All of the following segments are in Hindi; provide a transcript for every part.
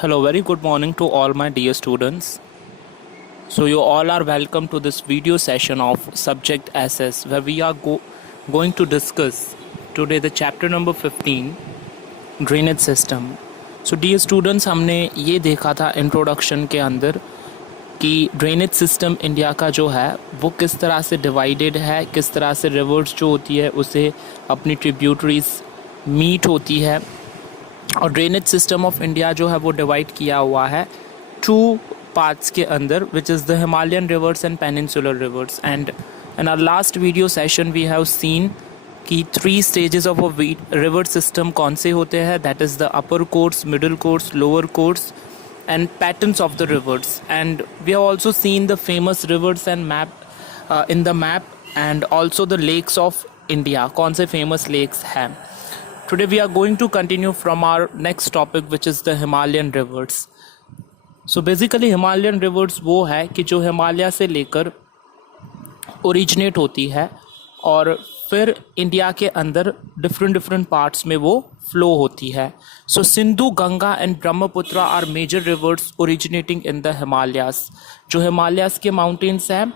Hello, very good morning to all my dear students. So you all are welcome to this video session of subject SS where we are going to discuss today the chapter number 15 drainage system. So dear students, हमने ये देखा था इंट्रोडक्शन के अंदर कि ड्रेनेज सिस्टम इंडिया का जो है वो किस तरह से डिवाइडेड है, किस तरह से रिवर्स जो होती है उसे अपनी ट्रिब्यूटरीज मीट होती है। और ड्रेनेज सिस्टम ऑफ इंडिया जो है वो डिवाइड किया हुआ है टू पार्ट्स के अंदर, which is the Himalayan rivers and peninsular rivers. And in our last video session we have seen कि 3 stages of a river system कौन से होते हैं, that is the upper course, middle course, lower course and patterns of the rivers. And we have also seen the famous rivers and map in the map, and also the lakes of India, कौन से famous lakes हैं। Today we are going to continue from our next topic, which is the Himalayan rivers. So basically Himalayan rivers वो है कि जो हिमालय से लेकर ओरिजिनेट होती है और फिर इंडिया के अंदर डिफरेंट पार्ट्स में वो फ्लो होती है। So Sindhu, Ganga and Brahmaputra are major rivers originating in the Himalayas. जो हिमालयास के माउंटेन्स हैं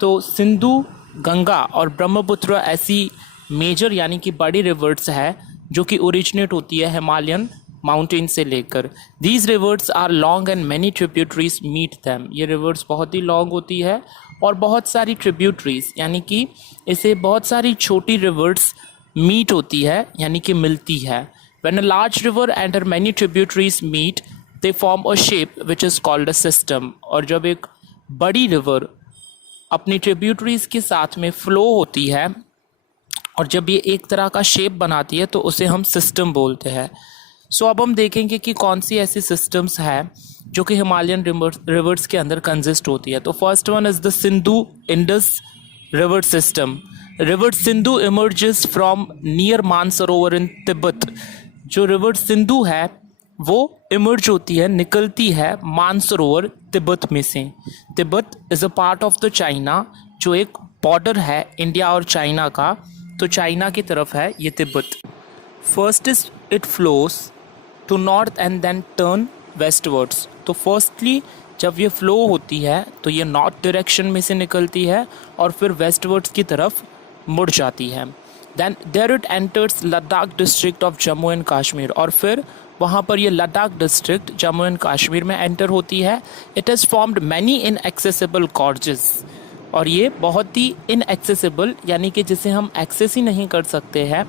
तो सिंधु, गंगा और ब्रह्मपुत्र ऐसी मेजर यानी कि बड़ी रिवर्स है जो कि ओरिजिनेट होती है हिमालयन माउंटेन से लेकर। These rivers are long and many tributaries meet them. ये रिवर्स बहुत ही लॉन्ग होती है और बहुत सारी ट्रिब्यूटरीज यानी कि इसे बहुत सारी छोटी रिवर्स मीट होती है यानी कि मिलती है। When a large river and her many tributaries meet they form a shape which is called a system. और जब एक बड़ी रिवर अपनी ट्रिब्यूटरीज के साथ में फ्लो होती है और जब ये एक तरह का शेप बनाती है तो उसे हम सिस्टम बोलते हैं। सो अब हम देखेंगे कि कौन सी ऐसी सिस्टम्स हैं जो कि हिमालयन रिवर्स के अंदर कंसिस्ट होती है। तो first one is the Sindhu Indus river system. River Sindhu emerges from near Mansarovar in Tibet. जो रिवर सिंधु है वो इमर्ज होती है, निकलती है मानसरोवर तिब्बत में से। Tibet is a part of the China, जो एक बॉर्डर है इंडिया और चाइना का, तो चाइना की तरफ है ये Tibet. First is it flows to north and then turn westwards. तो फर्स्टली जब ये फ्लो होती है तो ये नॉर्थ डायरेक्शन में से निकलती है और फिर वेस्टवर्ड्स की तरफ मुड़ जाती है। Then there it enters Ladakh district of Jammu and Kashmir. और फिर वहाँ पर ये लद्दाख डिस्ट्रिक्ट जम्मू एंड कश्मीर में एंटर होती है। It has formed many inaccessible gorges. और ये बहुत ही इनएक्सेसिबल यानी कि जिसे हम एक्सेस ही नहीं कर सकते हैं,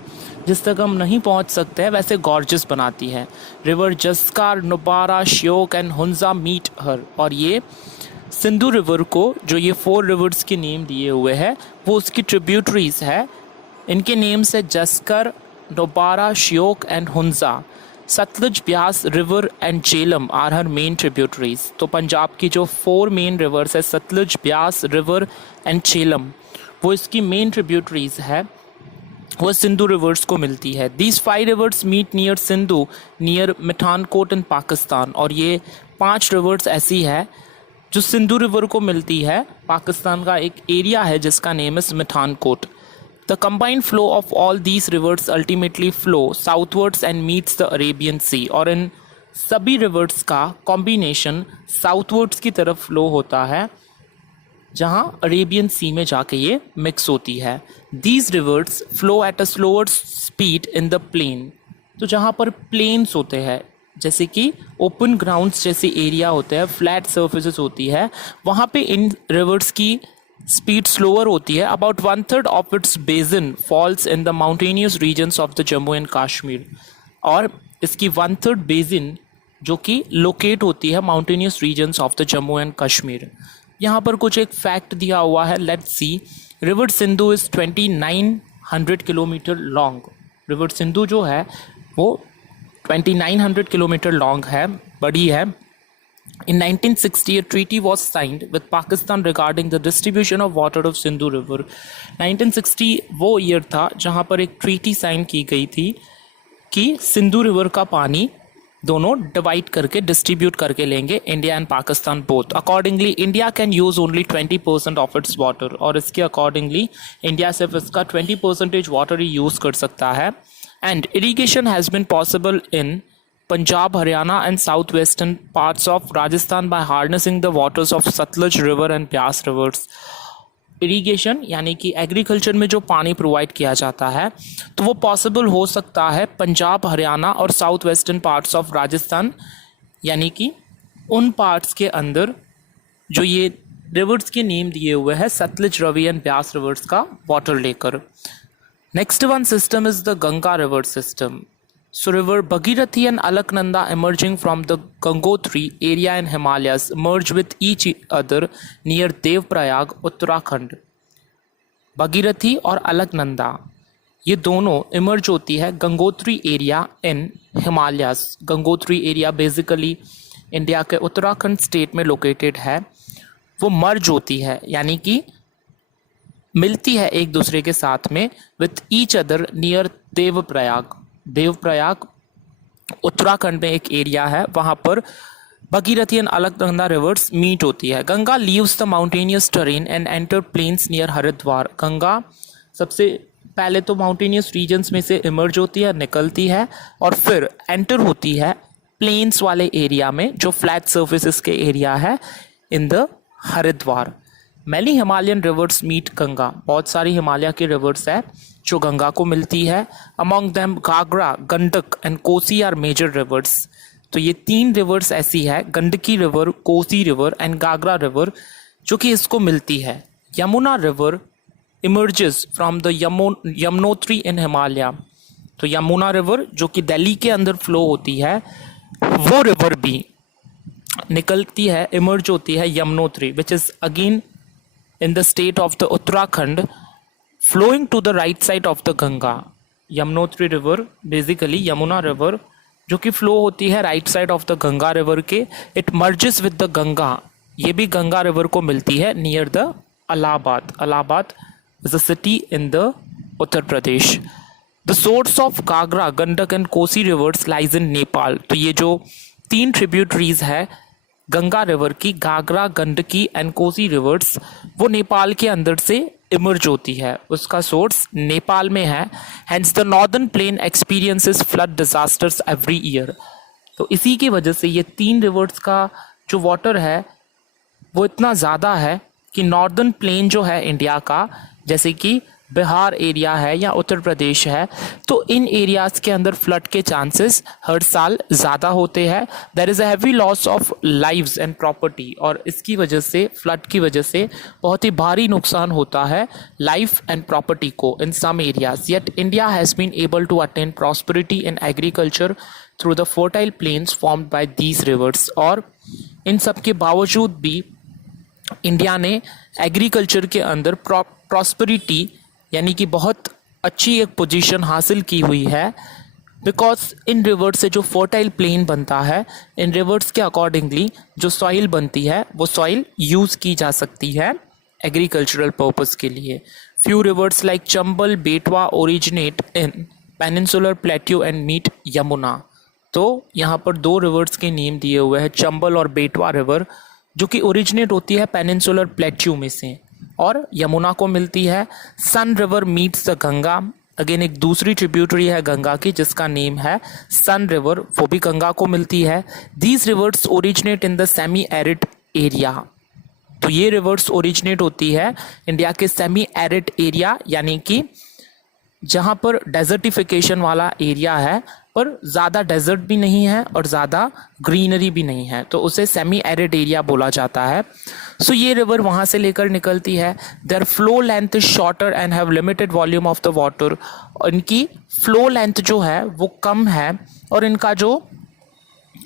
जिस तक हम नहीं पहुंच सकते हैं, वैसे गॉर्जेस बनाती है। River Zanskar, Nubra, Shyok and Hunza meet her. और ये सिंधु रिवर को, जो ये 4 रिवर्स के नेम दिए हुए हैं, वो उसकी ट्रिब्यूटरीज है। इनके नेम्स है Zanskar, Nubra, Shyok and Hunza. Sutlej, Beas river and Jhelum are her main tributaries. तो पंजाब की जो 4 मेन रिवर्स है, सतलुज, ब्यास रिवर एंड झेलम, वो इसकी मेन ट्रिब्यूटरीज है, वो सिंधु रिवर्स को मिलती है। These 5 rivers meet near Sindhu near Mithankot in Pakistan. और ये 5 रिवर्स ऐसी है जो सिंधु रिवर को मिलती है। पाकिस्तान का एक एरिया है जिसका नेम है Mithankot. The combined flow of all these rivers ultimately flow southwards and meets the Arabian Sea। और इन सभी रिवर्स का कॉम्बिनेशन साउथवर्ड्स की तरफ फ्लो होता है जहाँ अरेबियन सी में जाके ये मिक्स होती है। These rivers flow at a slower speed in the plain। तो जहाँ पर प्लेन्स होते हैं, जैसे कि ओपन ग्राउंड्स जैसे एरिया होते हैं, फ्लैट सर्फेसेस होती है, वहाँ पे इन रिवर्स की स्पीड स्लोअर होती है। About 1/3 of its basin falls in the mountainous regions of the Jammu and Kashmir. और इसकी 1/3 बेसिन जो कि लोकेट होती है mountainous regions of the Jammu and Kashmir. यहाँ पर कुछ एक फैक्ट दिया हुआ है, let's see. River Sindhu is 2900 kilometre long. River Sindhu जो है वो 2900 किलोमीटर लॉन्ग है, बड़ी है। In 1960, a treaty was signed with Pakistan regarding the distribution of water of Sindhu River। 1960 वो ईयर था जहाँ पर एक ट्रीटी साइन की गई थी कि सिंधु रिवर का पानी दोनों डिवाइड करके डिस्ट्रीब्यूट करके लेंगे, India and Pakistan both. Accordingly India can use only 20% of its water. और इसके अकॉर्डिंगली इंडिया सिर्फ इसका 20% वाटर ही यूज़ कर सकता है। And irrigation has been possible in Punjab, Haryana and southwestern parts of Rajasthan by harnessing the waters of Satluj River and Byas rivers. Irrigation यानी कि एग्रीकल्चर में जो पानी प्रोवाइड किया जाता है तो वो पॉसिबल हो सकता है पंजाब, हरियाणा और south western parts of Rajasthan, यानी कि उन पार्ट्स के अंदर जो ये रिवर्स के नेम दिए हुए हैं सतलुज, रवि एंड ब्यास रिवर्स का वाटर लेकर. Next one system is the Ganga river system. So river Bhagirathi and Alaknanda emerging from the Gangotri area in Himalayas merge with each other near Devprayag, Uttarakhand. Bhagirathi और अलकनंदा ये दोनों इमर्ज होती है Gangotri area in Himalayas. Gangotri area basically India के उत्तराखंड स्टेट में लोकेटेड है. वो मर्ज होती है यानी कि मिलती है एक दूसरे के साथ में with each other near Devprayag. Devprayag Uttarakhand में एक एरिया है, वहाँ पर Bhagirathi and Alaknanda rivers meet होती है. Ganga leaves the mountainous terrain and enter plains near Haridwar. Ganga सबसे पहले तो माउंटेनियस रीजन्स में से इमर्ज होती है, निकलती है और फिर एंटर होती है प्लेन्स वाले एरिया में जो फ्लैट सर्फेसिस के एरिया है in the Haridwar. Many Himalayan rivers meet Ganga. बहुत सारी हिमालय की रिवर्स है जो गंगा को मिलती है. Among them Ghaghara, Gandak and Kosi are major rivers. तो ये तीन रिवर्स ऐसी है, Gandaki river, Kosi river and Ghaghara river, जो कि इसको मिलती है. Yamuna river emerges from the Yamunotri in Himalaya. तो यमुना रिवर जो कि दिल्ली के अंदर फ्लो होती है वो रिवर भी निकलती है, इमर्ज होती है Yamunotri, which is again in the state of the Uttarakhand, flowing to the right side of the Ganga. Yamunotri river basically Yamuna river जो कि फ्लो होती है right side of the Ganga river के. It merges with the Ganga. ये भी गंगा रिवर को मिलती है near the Allahabad. Allahabad is a city in the Uttar Pradesh. The source of Ghaghara, Gandak and Kosi rivers lies in Nepal. तो ये जो तीन ट्रिब्यूटरीज है गंगा रिवर की, घाघरा, गंडकी एंड कोसी रिवर्स, वो नेपाल के अंदर से इमर्ज होती है. उसका सोर्स नेपाल में है. Hence the northern plain experiences flood disasters every year. तो इसी की वजह से ये तीन रिवर्स का जो वाटर है वो इतना ज़्यादा है कि नॉर्दर्न प्लेन जो है इंडिया का, जैसे कि बिहार एरिया है या उत्तर प्रदेश है, तो इन एरियाज के अंदर फ्लड के चांसेस हर साल ज़्यादा होते हैं. There is a heavy loss of lives and property. और इसकी वजह से, फ्लड की वजह से बहुत ही भारी नुकसान होता है लाइफ एंड प्रॉपर्टी को in some areas. Yet India has been able to attain prosperity in agriculture through the fertile plains formed by these rivers. और इन सब के बावजूद भी इंडिया ने एग्रीकल्चर के अंदर प्रॉस्पेरिटी यानी कि बहुत अच्छी एक पोजीशन हासिल की हुई है, बिकॉज इन रिवर्स से जो फर्टाइल प्लेन बनता है, इन रिवर्स के अकॉर्डिंगली जो सॉइल बनती है वो सॉइल यूज़ की जा सकती है एग्रीकल्चरल पर्पस के लिए. Few reverse like Chambal, Betwa originate in peninsular plateau and meet Yamuna. तो यहाँ पर दो रिवर्स के नेम दिए हुए हैं, चंबल और बेटवा रिवर, जो कि ओरिजिनेट होती है पेनिनसुलर प्लेट्यू में से और यमुना को मिलती है. Son river meets the Ganga. Again एक दूसरी ट्रिब्यूटरी है गंगा की जिसका नेम है सन रिवर, वो भी गंगा को मिलती है. These rivers originate in the semi arid area. तो ये रिवर्स ओरिजिनेट होती है इंडिया के सेमी एरिड एरिया, यानी कि जहाँ पर डेजर्टिफिकेशन वाला एरिया है पर ज़्यादा डेजर्ट भी नहीं है और ज़्यादा ग्रीनरी भी नहीं है, तो उसे सेमी एरिड एरिया बोला जाता है. सो ये रिवर वहाँ से लेकर निकलती है. Their flow length is shorter and have limited volume of the water. इनकी फ्लो लेंथ जो है वो कम है और इनका जो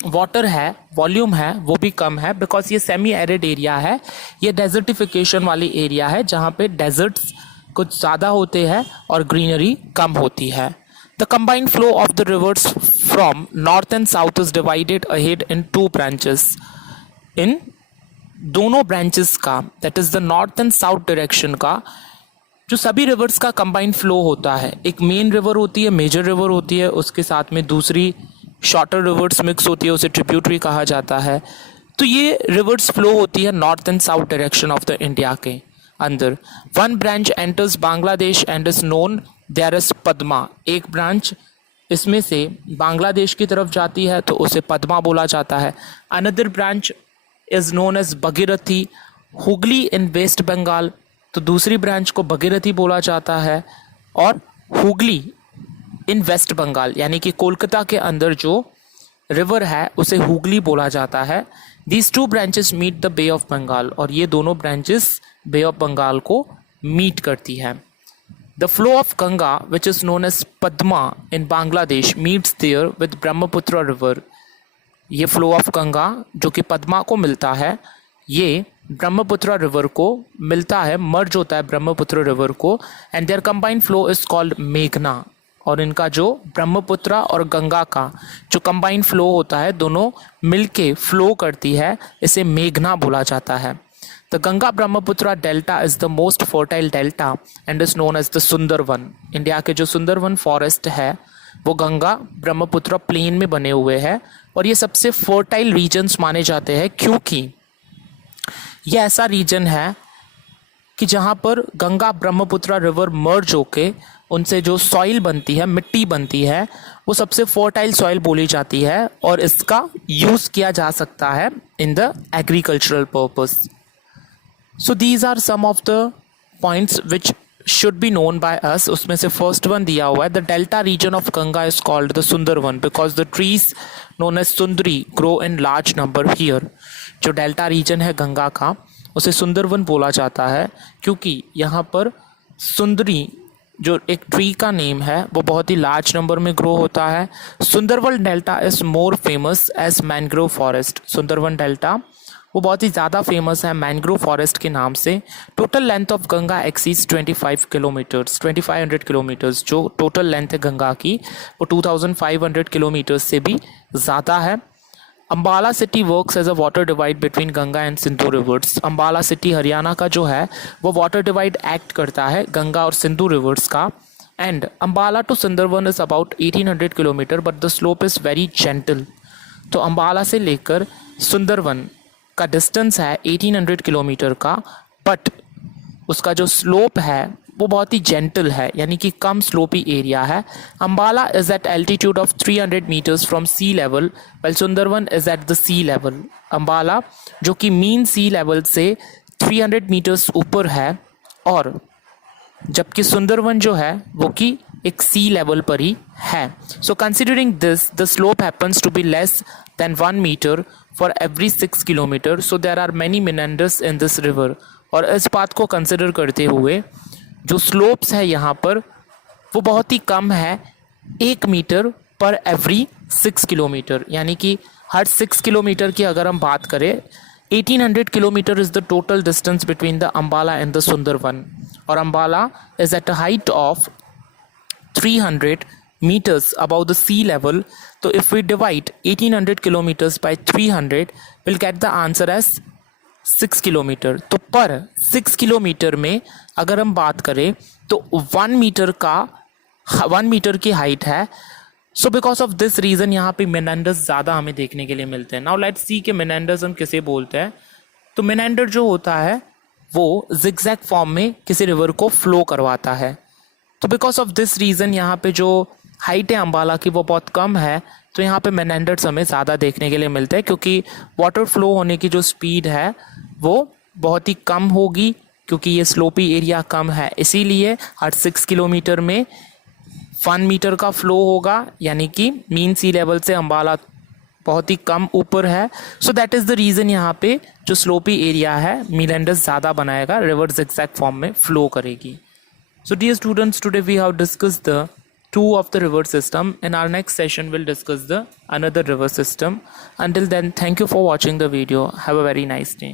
वाटर है, वॉल्यूम है, वो भी कम है, बिकॉज ये सेमी एरिड एरिया है. ये डेजर्टिफिकेशन वाली एरिया है जहाँ पे डेजर्ट्स कुछ ज़्यादा होते हैं और ग्रीनरी कम होती है. The combined flow of the rivers from north and south is divided ahead in two branches. इन दोनों ब्रांचेस का, that is the north and south direction का, जो सभी रिवर्स का कंबाइंड फ्लो होता है. एक मेन रिवर होती है, मेजर रिवर होती है, उसके साथ में दूसरी शॉर्टर रिवर्स मिक्स होती है, उसे ट्रिब्यूटरी कहा जाता है. तो ये रिवर्स फ्लो होती है north and south direction of the India के अंदर. One branch enters Bangladesh and is known there as Padma. एक ब्रांच इसमें से बांग्लादेश की तरफ जाती है तो उसे पद्मा बोला जाता है। Another branch is known as Bhagirathi Hooghly in West Bengal, तो दूसरी ब्रांच को भगीरथी बोला जाता है। और हुगली इन वेस्ट बंगाल यानी कि कोलकाता के अंदर जो रिवर है उसे हुगली बोला जाता है। These two branches meet the Bay of Bengal, और ये दोनों ब्रांचेस बे ऑफ बंगाल को मीट करती है। The flow of Ganga which is known as Padma in Bangladesh meets there with Brahmaputra river. ये फ्लो ऑफ गंगा जो कि पद्मा को मिलता है, ये ब्रह्मपुत्र रिवर को मिलता है, मर्ज होता है ब्रह्मपुत्र रिवर को, and their combined flow is called मेघना। और इनका जो ब्रह्मपुत्र और गंगा का जो कंबाइंड फ्लो होता है, दोनों मिलके फ्लो करती है, इसे मेघना बोला जाता है। The Ganga Brahmaputra delta is the most fertile delta and is known as the Sundarban. India के जो सुंदरवन फॉरेस्ट है वो गंगा ब्रह्मपुत्र प्लेन में बने हुए हैं, और ये सबसे फर्टाइल रीजन्स माने जाते हैं क्योंकि ये ऐसा रीजन है कि जहाँ पर गंगा ब्रह्मपुत्र रिवर मर्ज होके उनसे जो सॉइल बनती है, मिट्टी बनती है, वो सबसे फर्टाइल सॉइल बोली जाती है, और इसका यूज़ किया जा सकता है in the agricultural purpose. So these are some of the points which should be known by us. उसमें से फर्स्ट वन दिया हुआ है, the delta region of Ganga is called the Sundarban because the trees known as sundari grow in large number here. जो डेल्टा रीजन है गंगा का उसे सुंदरवन बोला जाता है क्योंकि यहाँ पर सुंदरी जो एक ट्री का नेम है वो बहुत ही लार्ज नंबर में ग्रो होता है। Sundarban delta is more famous as mangrove forest. Sundarban delta वो बहुत ही ज़्यादा फेमस है मैनग्रोव फॉरेस्ट के नाम से। Total length of Ganga exceeds 25 kilometres, 2500 kilometres. जो टोटल लेंथ है गंगा की वो 2500 किलोमीटर्स से भी ज़्यादा है। Ambala city works as a water divide between Ganga and Sindhu rivers. Ambala city Haryana का जो है वो वाटर डिवाइड एक्ट करता है गंगा और सिंधु रिवर्स का। And Ambala to Sundarban is about 1800 kilometre but the slope is very gentle. तो अम्बाला से लेकर सुंदरवन का डिस्टेंस है 1800 किलोमीटर का, बट उसका जो स्लोप है वो बहुत ही जेंटल है, यानी कि कम स्लोपी एरिया है। Ambala is at altitude of 300 metres from sea level well Sundarban is at the sea level. Ambala जो कि मीन सी लेवल से 300 मीटर्स ऊपर है, और जबकि सुंदरवन जो है वो कि एक सी लेवल पर ही है। So considering this the slope happens to be less than 1 metre for every 6 kilometres, so there are many meanders in this river. और इस बात को कंसिडर करते हुए जो स्लोप्स है यहाँ पर वो बहुत ही कम है, 1 मीटर पर एवरी 6 किलोमीटर, यानी कि हर 6 किलोमीटर की अगर हम बात करें 1800 kilometre is the total distance between the Ambala and the Sundarban. और Ambala is at a height of 300 meters above the sea level. So if we divide 1800 kilometers by 300, we'll get the answer as 6 kilometre. तो पर 6 किलोमीटर में अगर हम बात करें तो 1 मीटर की हाइट है। So because of this reason यहाँ पे मेनेंडर्स ज़्यादा हमें देखने के लिए मिलते हैं। नाउ लेट्स सी के मेनेंडर्स हम किसे बोलते हैं। तो मेनेंडर जो होता है वो जिगजैग फॉर्म में किसी रिवर को फ्लो करवाता है। तो बिकॉज ऑफ दिस रीज़न यहाँ पे जो हाइट है अम्बाला की वो बहुत कम है, तो यहाँ पे मेनेंडर्स हमें ज़्यादा देखने के लिए मिलते हैं क्योंकि वाटर फ्लो होने की जो स्पीड है वो बहुत ही कम होगी क्योंकि ये स्लोपी एरिया कम है। इसीलिए हर 6 किलोमीटर में 1 मीटर का फ्लो होगा, यानी कि मीन सी लेवल से अम्बाला बहुत ही कम ऊपर है। So that is the reason यहाँ पे जो स्लोपी एरिया है मेनेंडर्स ज़्यादा बनाएगा, रिवर जिगजैग फॉर्म में फ्लो करेगी। So dear students, today we have discussed the 2 of the river system. In our next session we'll discuss the another river system. Until then, thank you for watching the video. Have a very nice day.